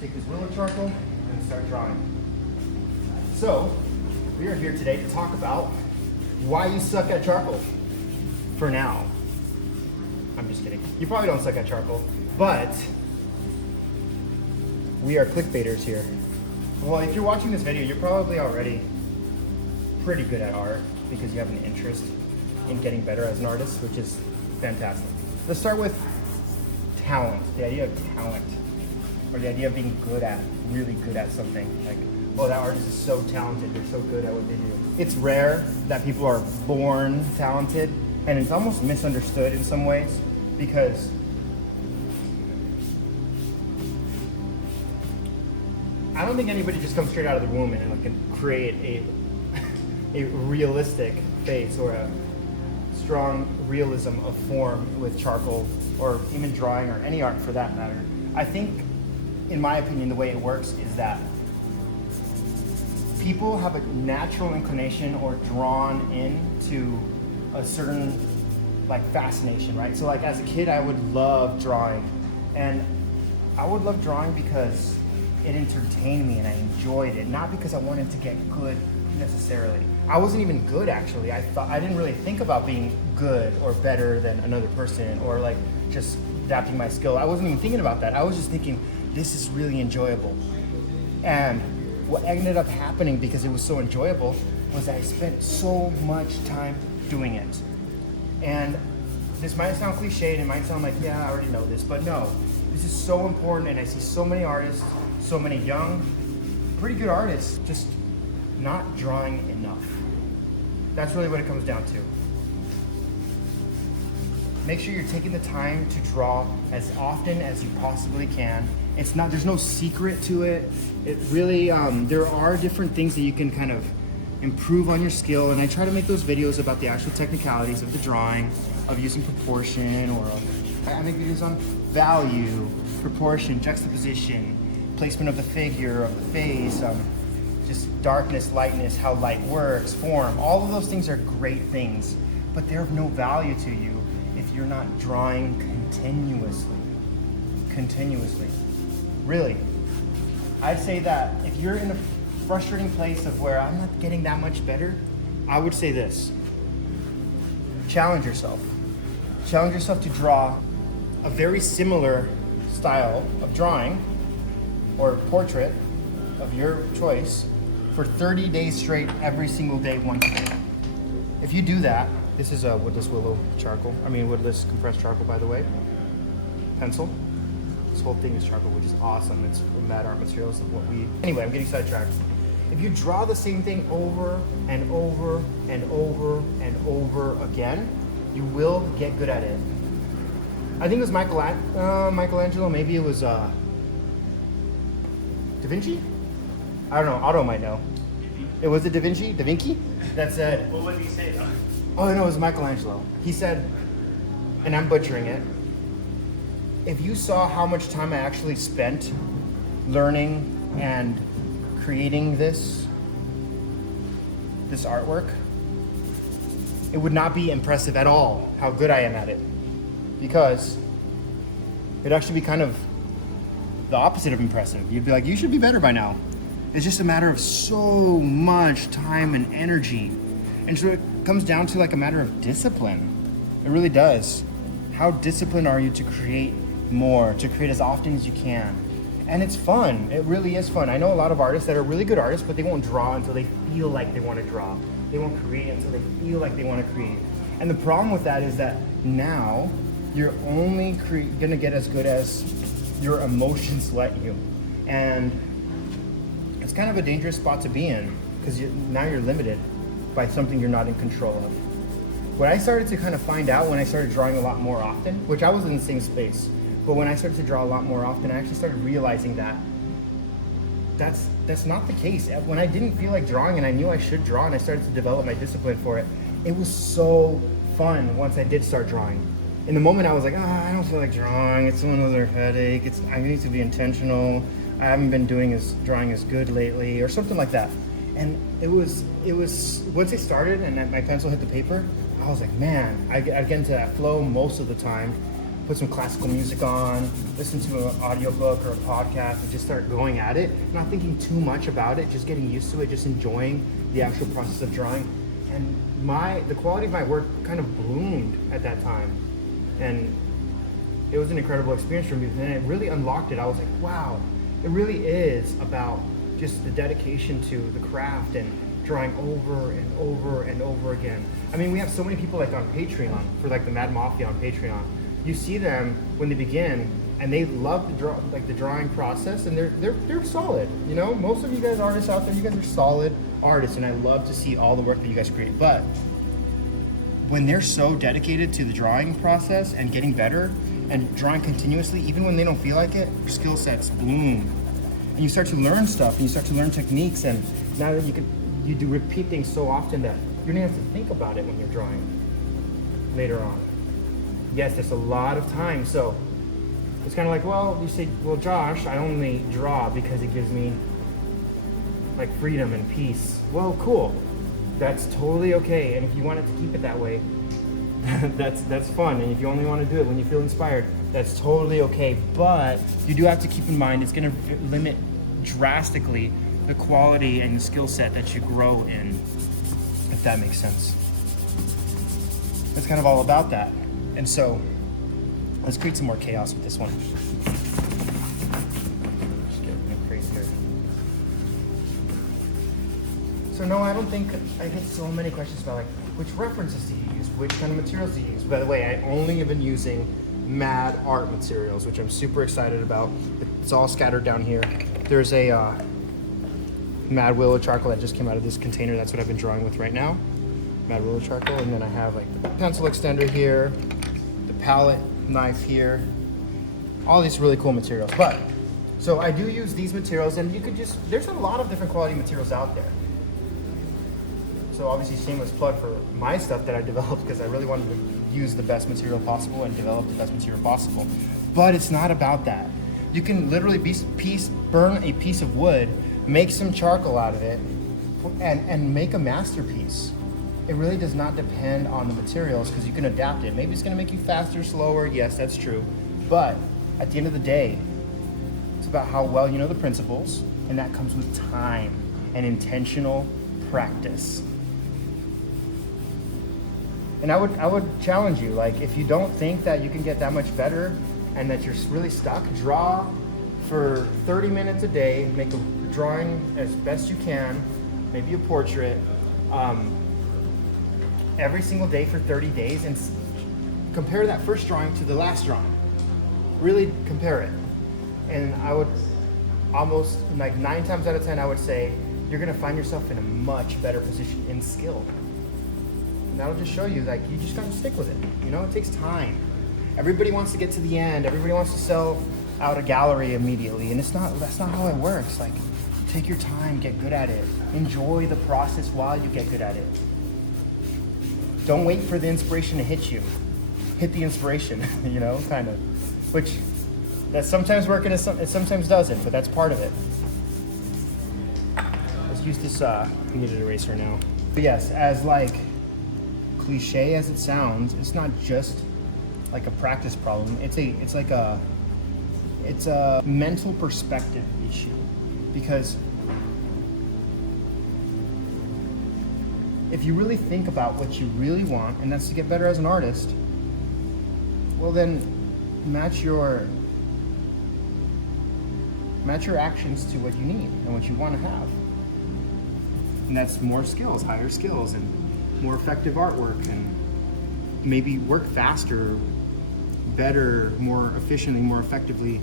take this willow charcoal and start drawing. So, we are here today to talk about why you suck at charcoal. For now. I'm just kidding. You probably don't suck at charcoal, but we are clickbaiters here. Well, if you're watching this video, you're probably already pretty good at art because you have an interest in getting better as an artist, which is fantastic. Let's start with talent, the idea of talent, or the idea of being really good at something. Like, oh, that artist is so talented, they're so good at what they do. It's rare that people are born talented, and it's almost misunderstood in some ways because I don't think anybody just comes straight out of the womb and can create a realistic face or a strong realism of form with charcoal or even drawing or any art for that matter. I think, in my opinion, the way it works is that people have a natural inclination or drawn into a certain fascination, right? So as a kid, I would love drawing, and I would love drawing because it entertained me and I enjoyed it, not because I wanted to get good necessarily. I wasn't even good, actually. I didn't really think about being good or better than another person or just adapting my skill. I wasn't even thinking about that. I was just thinking, this is really enjoyable. And what ended up happening because it was so enjoyable was that I spent so much time doing it. And this might sound cliche and it might sound like, yeah, I already know this, but no, this is so important. And I see so many artists, so many young, pretty good artists, just not drawing enough. That's really what it comes down to. Make sure you're taking the time to draw as often as you possibly can. There's no secret to it. It really, there are different things that you can kind of improve on your skill, and I try to make those videos about the actual technicalities of the drawing, of using proportion, or I make videos on value, proportion, juxtaposition, placement of the figure, of the face, just darkness, lightness, how light works, form. All of those things are great things, but they're of no value to you if you're not drawing continuously. Really. I'd say that if you're in a frustrating place of where I'm not getting that much better, I would say this. Challenge yourself. Challenge yourself to draw a very similar style of drawing or portrait of your choice for 30 days straight, every single day, once a day. If you do that, this is a woodless compressed charcoal, by the way, pencil. This whole thing is charcoal, which is awesome. It's from Mad Art Materials. Anyway, I'm getting sidetracked. If you draw the same thing over and over and over and over again, you will get good at it. I think it was Michelangelo, maybe it was Da Vinci? I don't know, Otto might know. It was it Da Vinci? Da Vinci? That said... Well, what did he say though? Oh no, it was Michelangelo. He said, and I'm butchering it, if you saw how much time I actually spent learning and creating this artwork, it would not be impressive at all how good I am at it, because it'd actually be kind of the opposite of impressive. You'd be like, you should be better by now. It's just a matter of so much time and energy. And so it comes down to a matter of discipline. It really does. How disciplined are you to create more, to create as often as you can? And it's fun. It really is fun. I know a lot of artists that are really good artists, but they won't draw until they feel like they want to draw. They won't create until they feel like they want to create. And the problem with that is that now you're only gonna get as good as your emotions let you. And it's kind of a dangerous spot to be in, because now you're limited by something you're not in control of. What I started to kind of find out when I started drawing a lot more often, which I was in the same space, but when I started to draw a lot more often, I actually started realizing that that's not the case. When I didn't feel like drawing and I knew I should draw and I started to develop my discipline for it, it was so fun once I did start drawing. In the moment I was like, I don't feel like drawing, it's another headache, I need to be intentional, I haven't been drawing as good lately, or something like that. And it was once I started and my pencil hit the paper, I was like, man, I get into that flow most of the time. put some classical music on, listen to an audiobook or a podcast, and just start going at it, not thinking too much about it, just getting used to it, just enjoying the actual process of drawing. And the quality of my work kind of bloomed at that time. And it was an incredible experience for me, and it really unlocked it. I was like, wow, it really is about just the dedication to the craft and drawing over and over and over again. I mean, we have so many people like on Patreon, for like the Mad Mafia on Patreon. You see them when they begin, and they love the drawing process, and they're solid. You know, most of you guys artists out there, you guys are solid artists, and I love to see all the work that you guys create. But when they're so dedicated to the drawing process and getting better and drawing continuously, even when they don't feel like it, your skill sets bloom. And you start to learn stuff, and you start to learn techniques, and now that you do repeat things so often that you don't have to think about it when you're drawing later on. Yes, there's a lot of time, so it's kind of like, well, you say, well, Josh, I only draw because it gives me like freedom and peace. Well, cool. That's totally okay. And if you want it to keep it that way, that's fun. And if you only want to do it when you feel inspired, that's totally okay. But you do have to keep in mind it's going to limit drastically the quality and the skill set that you grow in, if that makes sense. It's kind of all about that. And so let's create some more chaos with this one. Just get crazy here. So no, I don't think I get so many questions about like which references do you use, which kind of materials do you use. By the way, I only have been using Mad art materials, which I'm super excited about. It's all scattered down here. There's a Mad willow charcoal that just came out of this container. That's what I've been drawing with right now. Mad willow charcoal, and then I have like the pencil extender here, the palette knife here, all these really cool materials. But so I do use these materials, and you could just, there's a lot of different quality materials out there. So obviously shameless plug for my stuff that I developed, because I really wanted to use the best material possible and develop the best material possible. But it's not about that. You can literally burn a piece of wood, make some charcoal out of it, and make a masterpiece. It really does not depend on the materials, because you can adapt it. Maybe it's going to make you faster, slower. Yes, that's true. But at the end of the day, it's about how well you know the principles, and that comes with time and intentional practice. And I would challenge you, like, if you don't think that you can get that much better and that you're really stuck, draw for 30 minutes a day, make a drawing as best you can, maybe a portrait, every single day for 30 days, and compare that first drawing to the last drawing. Really compare it. And I would almost, like 9 times out of 10, I would say, you're gonna find yourself in a much better position in skill. And that'll just show you, like, you just gotta stick with it. You know, it takes time. Everybody wants to get to the end. Everybody wants to sell out a gallery immediately. And that's not how it works. Like, take your time, get good at it. Enjoy the process while you get good at it. Don't wait for the inspiration to hit you. Hit the inspiration, you know, kind of. Which, that sometimes works and it sometimes doesn't, but that's part of it. Let's use this painted eraser now. But yes, as like cliche as it sounds, it's not just like a practice problem. It's a mental perspective issue, because if you really think about what you really want, and that's to get better as an artist, well then match your actions to what you need and what you want to have. And that's more skills, higher skills, and more effective artwork, and maybe work faster, better, more efficiently, more effectively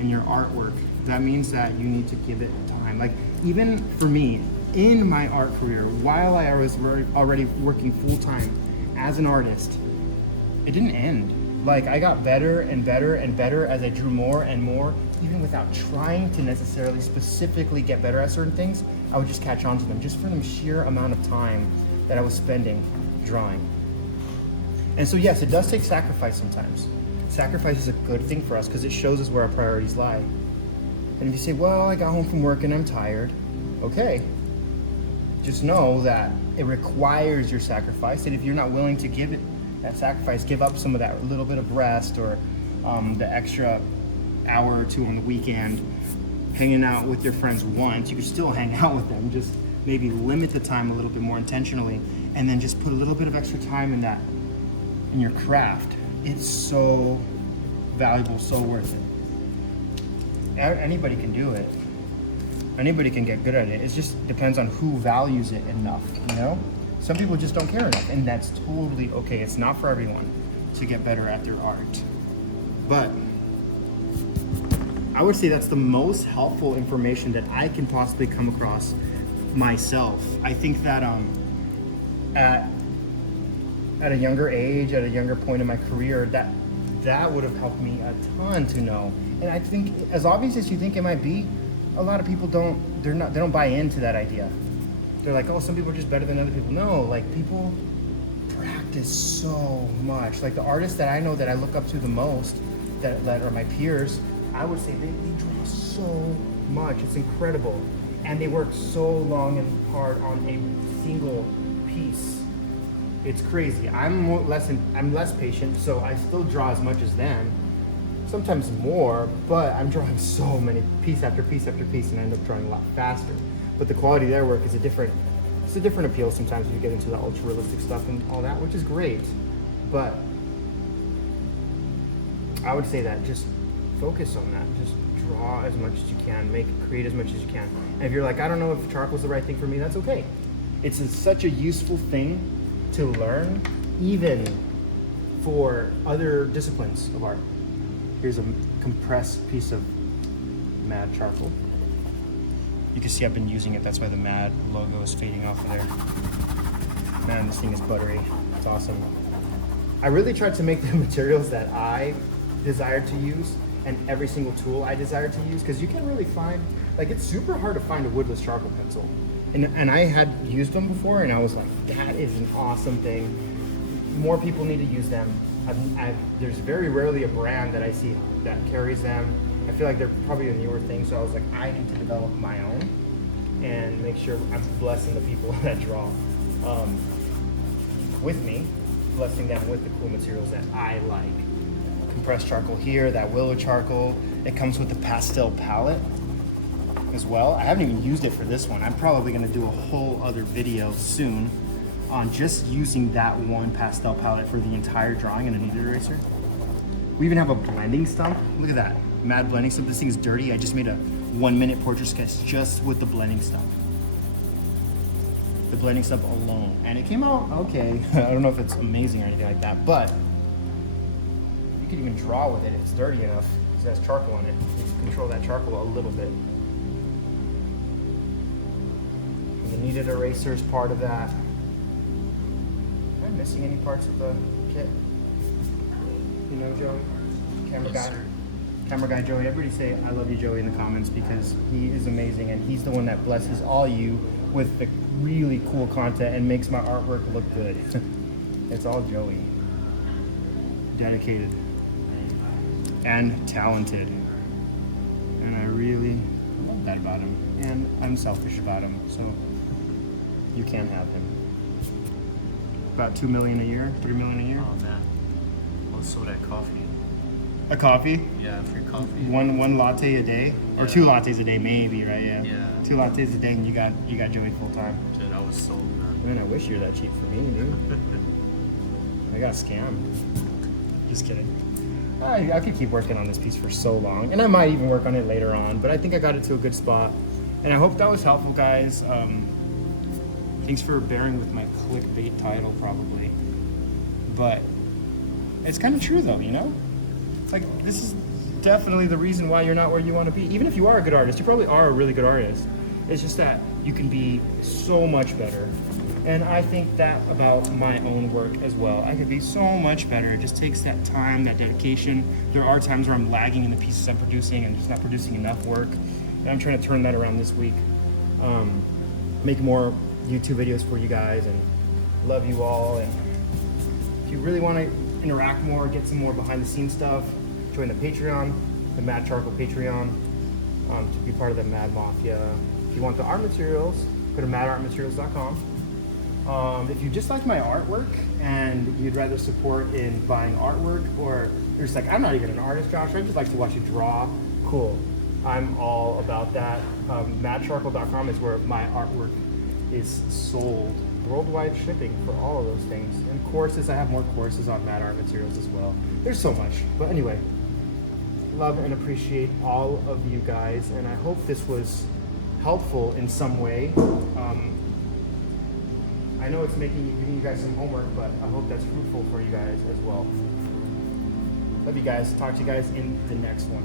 in your artwork. That means that you need to give it time. Like, even for me, in my art career, while I was already working full-time as an artist, it didn't end. Like, I got better and better and better as I drew more and more, even without trying to necessarily specifically get better at certain things. I would just catch on to them just for the sheer amount of time that I was spending drawing. And so yes, it does take sacrifice sometimes. Sacrifice is a good thing for us because it shows us where our priorities lie. And if you say, well, I got home from work and I'm tired, okay. Just know that it requires your sacrifice, and if you're not willing to give it that sacrifice, give up some of that little bit of rest or the extra hour or two on the weekend, hanging out with your friends once, you can still hang out with them, just maybe limit the time a little bit more intentionally, and then just put a little bit of extra time in that, in your craft. It's so valuable, so worth it. Anybody can do it. Anybody can get good at it. It just depends on who values it enough, you know? Some people just don't care enough, and that's totally okay. It's not for everyone to get better at their art. But I would say that's the most helpful information that I can possibly come across myself. I think that at a younger age, at a younger point in my career, that would have helped me a ton to know. And I think, as obvious as you think it might be, a lot of people they don't buy into that idea. They're like, oh, some people are just better than other people. No, like, people practice so much. Like, the artists that I know that I look up to the most, that are my peers, I would say they draw so much. It's incredible. And they work so long and hard on a single piece. It's crazy. I'm less patient, so I still draw as much as them, sometimes more, but I'm drawing so many piece after piece after piece, and I end up drawing a lot faster. But the quality of their work is a different appeal sometimes when you get into the ultra realistic stuff and all that, which is great. But I would say that just focus on that. Just draw as much as you can, create as much as you can. And if you're like, I don't know if charcoal's the right thing for me, that's okay. It's such a useful thing to learn, even for other disciplines of art. Here's a compressed piece of Mad charcoal. You can see I've been using it, that's why the Mad logo is fading off of there. Man, this thing is buttery. It's awesome. I really tried to make the materials that I desired to use and every single tool I desired to use, because you can really find, like, it's super hard to find a woodless charcoal pencil. And I had used them before, and I was like, that is an awesome thing. More people need to use them. There's very rarely a brand that I see that carries them. I feel like they're probably a newer thing, so I was like, I need to develop my own and make sure I'm blessing the people that draw with me, blessing them with the cool materials that I like. Compressed charcoal here, that willow charcoal. It comes with the pastel palette as well. I haven't even used it for this one. I'm probably gonna do a whole other video soon on just using that one pastel palette for the entire drawing in a kneaded eraser. We even have a blending stump. Look at that. Mad blending stump. This thing is dirty. I just made a 1-minute portrait sketch just with the blending stump. The blending stump alone. And it came out okay. I don't know if it's amazing or anything like that, but you can even draw with it if it's dirty enough, because it has charcoal on it. You can control that charcoal a little bit. And the kneaded eraser is part of that. Am I missing any parts of the kit? You know, Joey? Camera guy Joey. Everybody say I love you, Joey, in the comments, because he is amazing, and he's the one that blesses all you with the really cool content and makes my artwork look good. It's all Joey. Dedicated and talented, and I really love that about him, and I'm selfish about him, so you can't have him. About 2 million a year, 3 million a year. Oh man, also that coffee. A coffee? Yeah, free coffee. One latte a day, or Yeah. 2 lattes a day, maybe, right? Yeah. Yeah. 2 lattes a day, and you got Joey full time. Dude, I was sold, man. Man, I wish you were that cheap for me, dude. I got scammed. Just kidding. I could keep working on this piece for so long, and I might even work on it later on, but I think I got it to a good spot, and I hope that was helpful, guys. Thanks for bearing with my clickbait title, probably, but it's kind of true, though, you know? It's like, this is definitely the reason why you're not where you want to be. Even if you are a good artist, you probably are a really good artist. It's just that you can be so much better. And I think that about my own work as well. I could be so much better. It just takes that time, that dedication. There are times where I'm lagging in the pieces I'm producing and just not producing enough work. And I'm trying to turn that around this week. Make more YouTube videos for you guys, and love you all. And if you really want to interact more, get some more behind the scenes stuff, join the Patreon, the Mad Charcoal Patreon, to be part of the Mad Mafia. If you want the art materials, go to madartmaterials.com. If you just like my artwork and you'd rather support in buying artwork or You're just like, I'm not even an artist, Josh. I just like to watch you draw. Cool. I'm all about that. MattCharcoal.com is where my artwork is sold. Worldwide shipping for all of those things. And courses, I have more courses on Matt Art materials as well. There's so much. But anyway, love and appreciate all of you guys. And I hope this was helpful in some way. I know it's giving you guys some homework, but I hope that's fruitful for you guys as well. Love you guys. Talk to you guys in the next one.